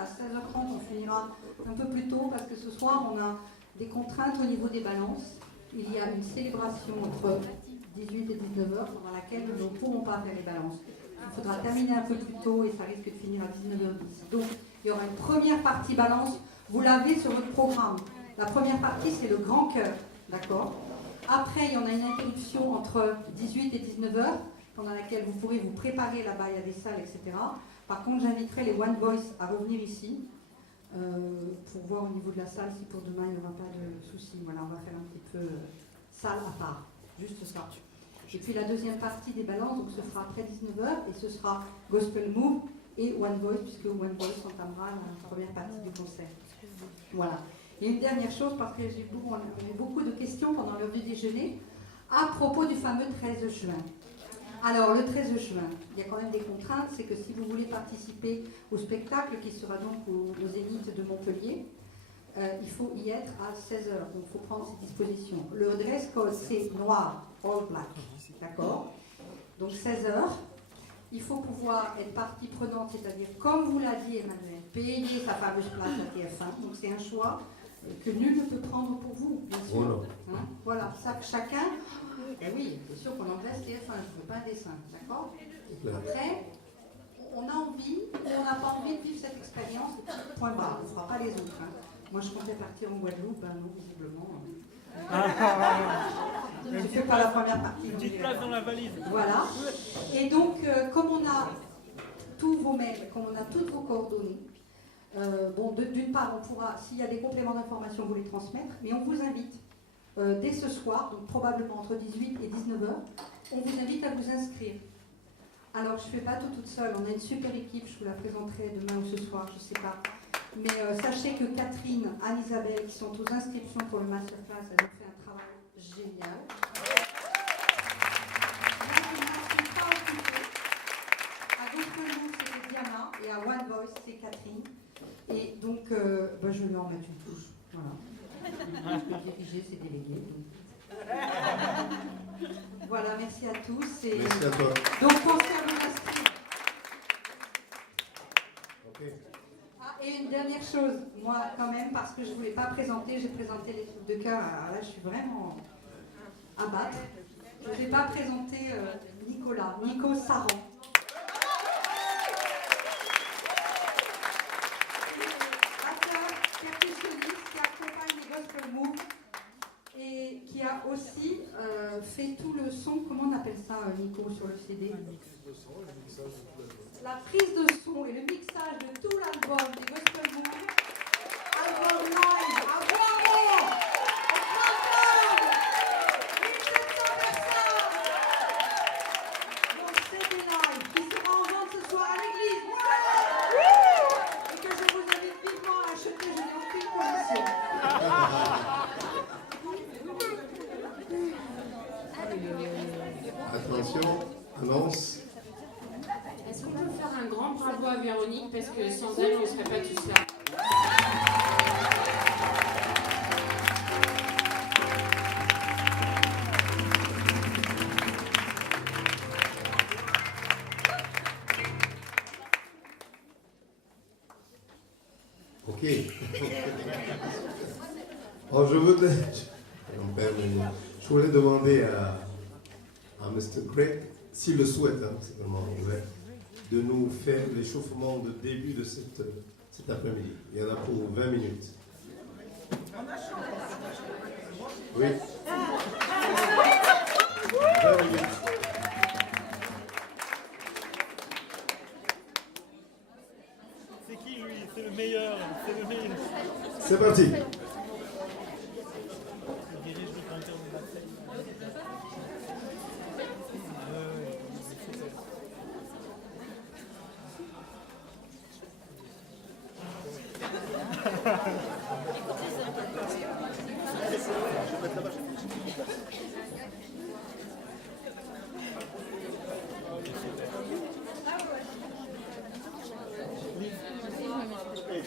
à 16h30, on finira un peu plus tôt parce que ce soir, on a des contraintes au niveau des balances. Il y a une célébration entre 18 et 19h pendant laquelle nous ne pourrons pas faire les balances. Il faudra terminer un peu plus tôt et ça risque de finir à 19h10. Donc, il y aura une première partie balance. Vous l'avez sur votre programme. La première partie, c'est le grand cœur, d'accord? Après, il y en a une interruption entre 18 et 19h, pendant laquelle vous pourrez vous préparer là-bas, il y a des salles, etc. Par contre, j'inviterai les One Voice à revenir ici, pour voir au niveau de la salle si pour demain, il n'y aura pas de soucis. Voilà, on va faire un petit peu salle à part, juste ça. Et puis la deuxième partie des balances, donc ce sera après 19h, et ce sera Gospel Move et One Voice, puisque One Voice entamera la première partie du concert. Voilà. Et une dernière chose, parce que j'ai eu beaucoup de questions pendant l'heure du déjeuner, à propos du fameux 13 juin. Alors, le 13 juin, il y a quand même des contraintes, c'est que si vous voulez participer au spectacle qui sera donc au Zénith de Montpellier, il faut y être à 16h, donc il faut prendre ses dispositions. Le dress code, c'est noir, all black, d'accord? Donc 16h, il faut pouvoir être partie prenante, c'est-à-dire, comme vous l'a dit Emmanuel, payer sa fameuse place à TF1, donc c'est un choix que nul ne peut prendre pour vous, bien sûr. Voilà. Hein, voilà, ça que chacun... Et oui, c'est sûr qu'on engraisse TF1, je ne veux pas un dessin, d'accord? Après, on a envie ou on n'a pas envie de vivre cette expérience, point barre, on ne fera pas les autres. Hein. Moi, je comptais partir en Guadeloupe, ben non, visiblement. Je ne fais pas la première partie. Une petite place dans la valise. Voilà. Et donc, comme on a tous vos mails, comme on a toutes vos coordonnées, bon, d'une part, on pourra, s'il y a des compléments d'information, vous les transmettre, mais on vous invite, dès ce soir, donc probablement entre 18 et 19h, on vous invite à vous inscrire. Alors, je ne fais pas tout toute seule, on a une super équipe, je vous la présenterai demain ou ce soir, je ne sais pas. Mais sachez que Catherine, Anne-Isabelle, qui sont aux inscriptions pour le masterclass, elles ont fait un travail génial. Je ne suis pas occupée. À Gospel Move, c'est Diana, et à One Voice, c'est Catherine. Et donc, je vais en mettre une touche. Voilà. Je peux diriger, c'est délégué. Voilà, merci à tous. Et merci à toi. donc, pensez à vous inscrire. Okay. Ah, et une dernière chose, moi quand même, parce que je ne voulais pas présenter, j'ai présenté les trucs de cœur, alors là je suis vraiment à battre. Je ne vais pas présenter Nico Saran. Acteur, percussionniste qui accompagne les Gospel Move et qui a aussi fait tout le son, comment on appelle ça Nico sur le CD? La prise de son et le mixage de tout l'album des Gospel Move, album live à Boiron, au Cranford, 1700 personnes. Donc CD live qui sera en vente ce soir à l'église. Et que je vous invite vivement à acheter, je n'ai aucune condition. Attention, annonce. Est-ce qu'on peut faire un grand bravo à Véronique parce que sans elle, on ne serait pas tous là. Ok. Alors, je voulais demander à Mr. Craig, s'il le souhaite, hein, c'est vraiment ouvert, de nous faire l'échauffement de début de cet après-midi. Il y en a pour 20 minutes. Oui. 20 minutes. C'est qui lui? C'est le meilleur. C'est le meilleur. C'est parti. Il dirige le compteur de la scène.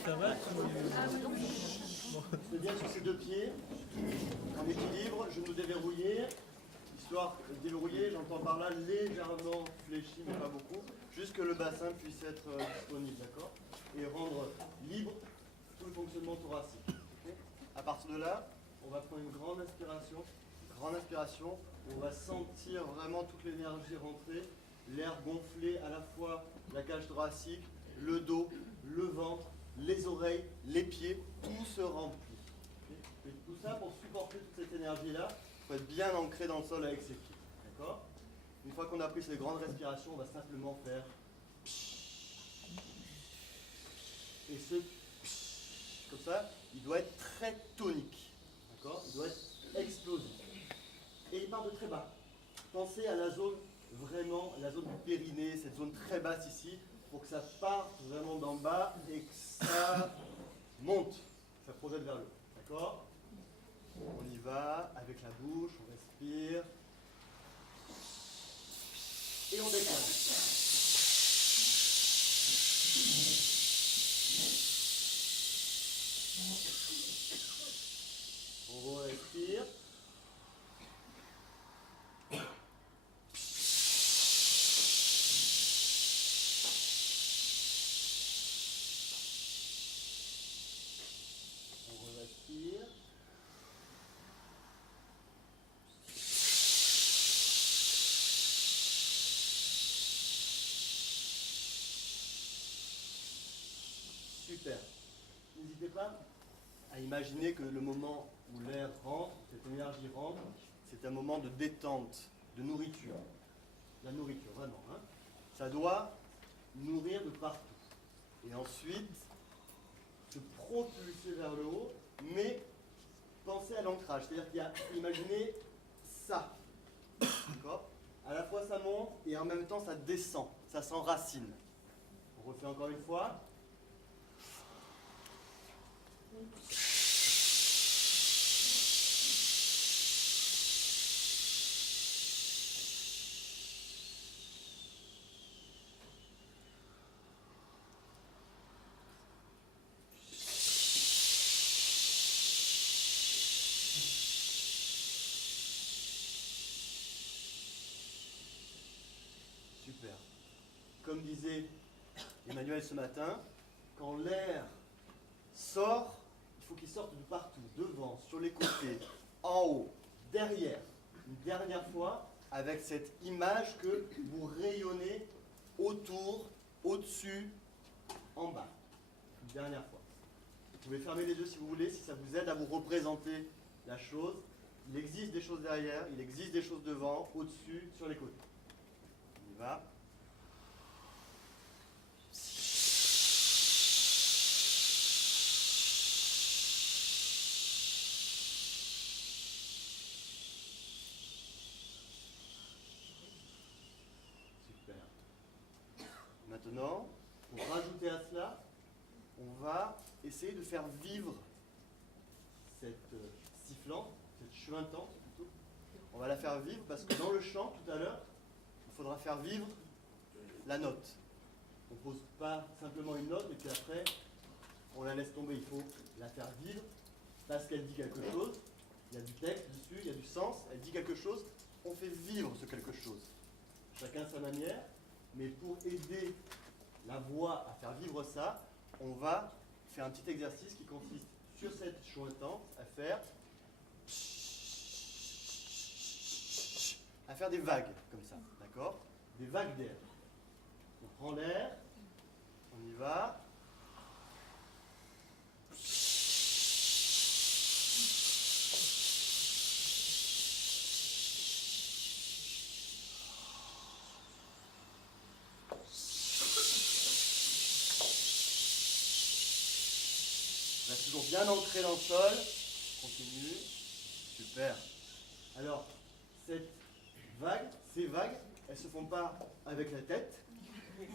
Ça va? Je viens sur ces deux pieds, en équilibre, genoux déverrouillés, histoire de déverrouiller, j'entends par là légèrement fléchi, mais pas beaucoup, juste que le bassin puisse être disponible, d'accord? Et rendre fonctionnement thoracique. Okay. À partir de là, on va prendre une grande inspiration, on va sentir vraiment toute l'énergie rentrer, l'air gonfler à la fois la cage thoracique, le dos, le ventre, les oreilles, les pieds, tout se remplit. Okay. Et tout ça pour supporter toute cette énergie-là, il faut être bien ancré dans le sol avec ses pieds. D'accord ? Une fois qu'on a pris ces grandes respirations, on va simplement faire et ce comme ça, il doit être très tonique. D'accord ? Il doit être explosif. Et il part de très bas. Pensez à la zone vraiment, la zone du périnée, cette zone très basse ici, pour que ça parte vraiment d'en bas et que ça monte, ça projette vers le haut. D'accord ? On y va avec la bouche, on respire. Et on décale. On respire. On respire. Super. N'hésitez pas à imaginer que le moment où l'air rentre, cette énergie rentre, c'est un moment de détente, de nourriture. La nourriture, vraiment. Hein. Ça doit nourrir de partout. Et ensuite, se propulser vers le haut, mais pensez à l'ancrage. C'est-à-dire qu'il y a, imaginez ça. D'accord ? À la fois ça monte et en même temps ça descend, ça s'enracine. On refait encore une fois. Super. Comme disait Emmanuel ce matin, quand l'air sort, il faut qu'il sorte de partout, devant, sur les côtés, en haut, derrière. Une dernière fois, avec cette image que vous rayonnez autour, au-dessus, en bas. Une dernière fois. Vous pouvez fermer les yeux si vous voulez, si ça vous aide à vous représenter la chose. Il existe des choses derrière, il existe des choses devant, au-dessus, sur les côtés. On y va. Super. Maintenant, pour rajouter à cela, on va essayer de faire vivre cette sifflante, cette chuintante plutôt. On va la faire vivre parce que dans le chant, tout à l'heure, il faudra faire vivre la note. On ne pose pas simplement une note et puis après, on la laisse tomber. Il faut la faire vivre parce qu'elle dit quelque chose. Il y a du texte dessus, il y a du sens. Elle dit quelque chose. On fait vivre ce quelque chose. Chacun sa manière. Mais pour aider la voix à faire vivre ça, on va faire un petit exercice qui consiste sur cette chuintante à faire des vagues comme ça, d'accord ? Des vagues d'air. On prend l'air, on y va. Reste toujours bien ancré dans le sol. Continue. Super. Alors, cette vague, ces vagues, elles ne se font pas avec la tête, elles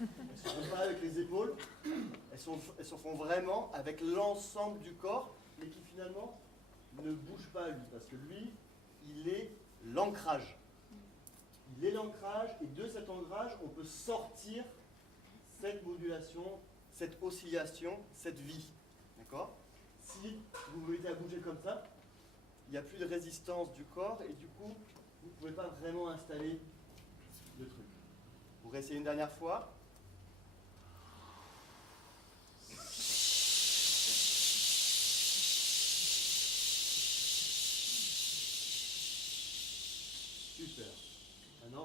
ne se font pas avec les épaules, elles se font vraiment avec l'ensemble du corps, mais qui finalement ne bouge pas lui, parce que lui, il est l'ancrage. Il est l'ancrage, et de cet ancrage, on peut sortir cette modulation, cette oscillation, cette vie. D'accord ? Si vous vous mettez à bouger comme ça, il n'y a plus de résistance du corps, et du coup, vous ne pouvez pas vraiment installer le truc. Vous réessayez une dernière fois.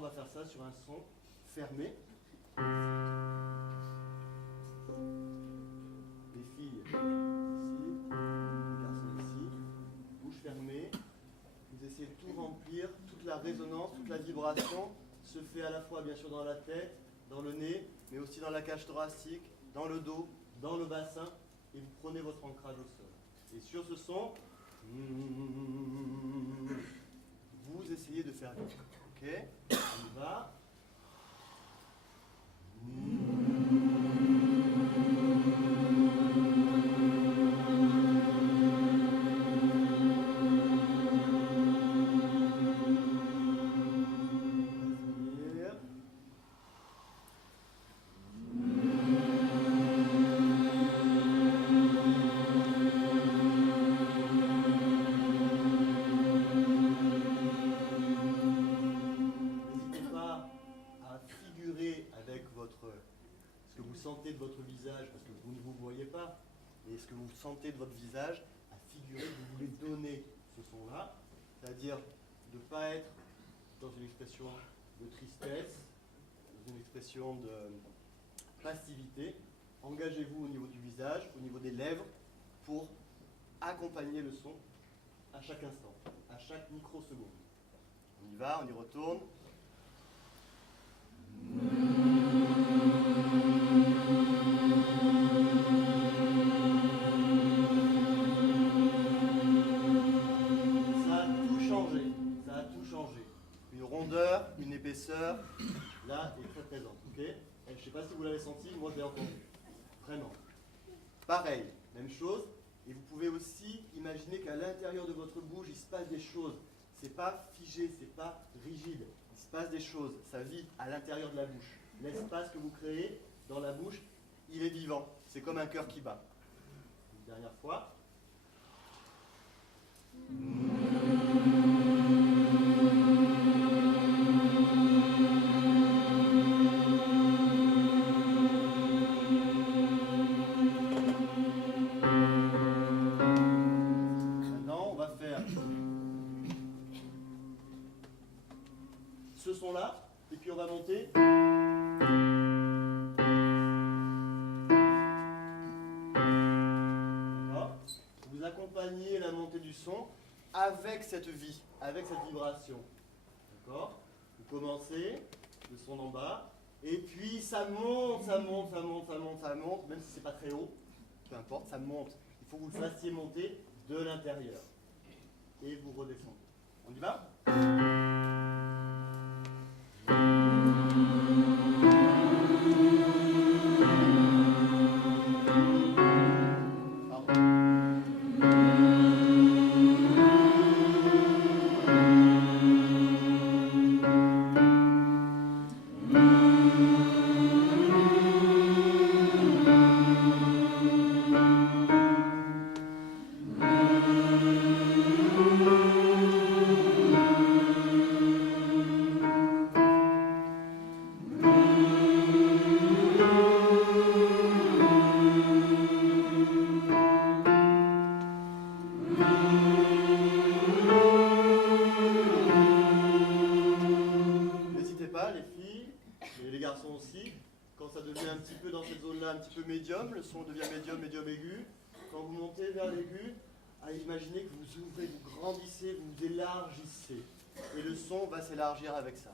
on va faire ça sur un son fermé. Les filles ici, les garçons ici, bouche fermée. Vous essayez de tout remplir, toute la résonance, toute la vibration se fait à la fois bien sûr dans la tête, dans le nez, mais aussi dans la cage thoracique, dans le dos, dans le bassin, et vous prenez votre ancrage au sol. Et sur ce son, vous essayez de faire vite. Ok? On y va. Ce que vous sentez de votre visage, parce que vous ne vous voyez pas, et ce que vous sentez de votre visage, à figurer que vous voulez donner ce son-là, c'est-à-dire de ne pas être dans une expression de tristesse, dans une expression de passivité. Engagez-vous au niveau du visage, au niveau des lèvres, pour accompagner le son à chaque instant, à chaque microseconde. On y va, on y retourne. Une épaisseur, là, est très présente. Okay, je ne sais pas si vous l'avez senti, moi je l'ai entendu. Vraiment. Pareil, même chose. Et vous pouvez aussi imaginer qu'à l'intérieur de votre bouche, il se passe des choses. C'est pas figé, c'est pas rigide. Il se passe des choses. Ça vit à l'intérieur de la bouche. L'espace que vous créez dans la bouche, il est vivant. C'est comme un cœur qui bat. Une dernière fois. Ce son-là, et puis on va monter. D'accord ? Vous accompagnez la montée du son avec cette vie, avec cette vibration. D'accord ? Vous commencez, le son en bas, et puis ça monte, ça monte, ça monte, ça monte, ça monte, même si c'est pas très haut, peu importe, ça monte. Il faut que vous le fassiez monter de l'intérieur. Et vous redescendez. On y va ? Médium, le son devient médium, médium aigu. Quand vous montez vers l'aigu, imaginez que vous ouvrez, vous grandissez, vous élargissez. Et le son va s'élargir avec ça.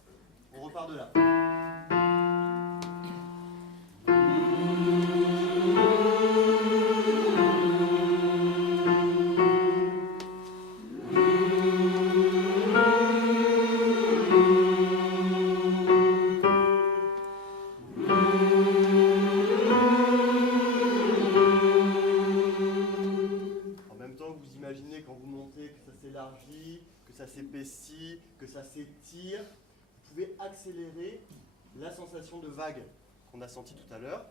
On repart de là. Que ça s'épaissit, que ça s'étire. Vous pouvez accélérer la sensation de vague qu'on a sentie tout à l'heure.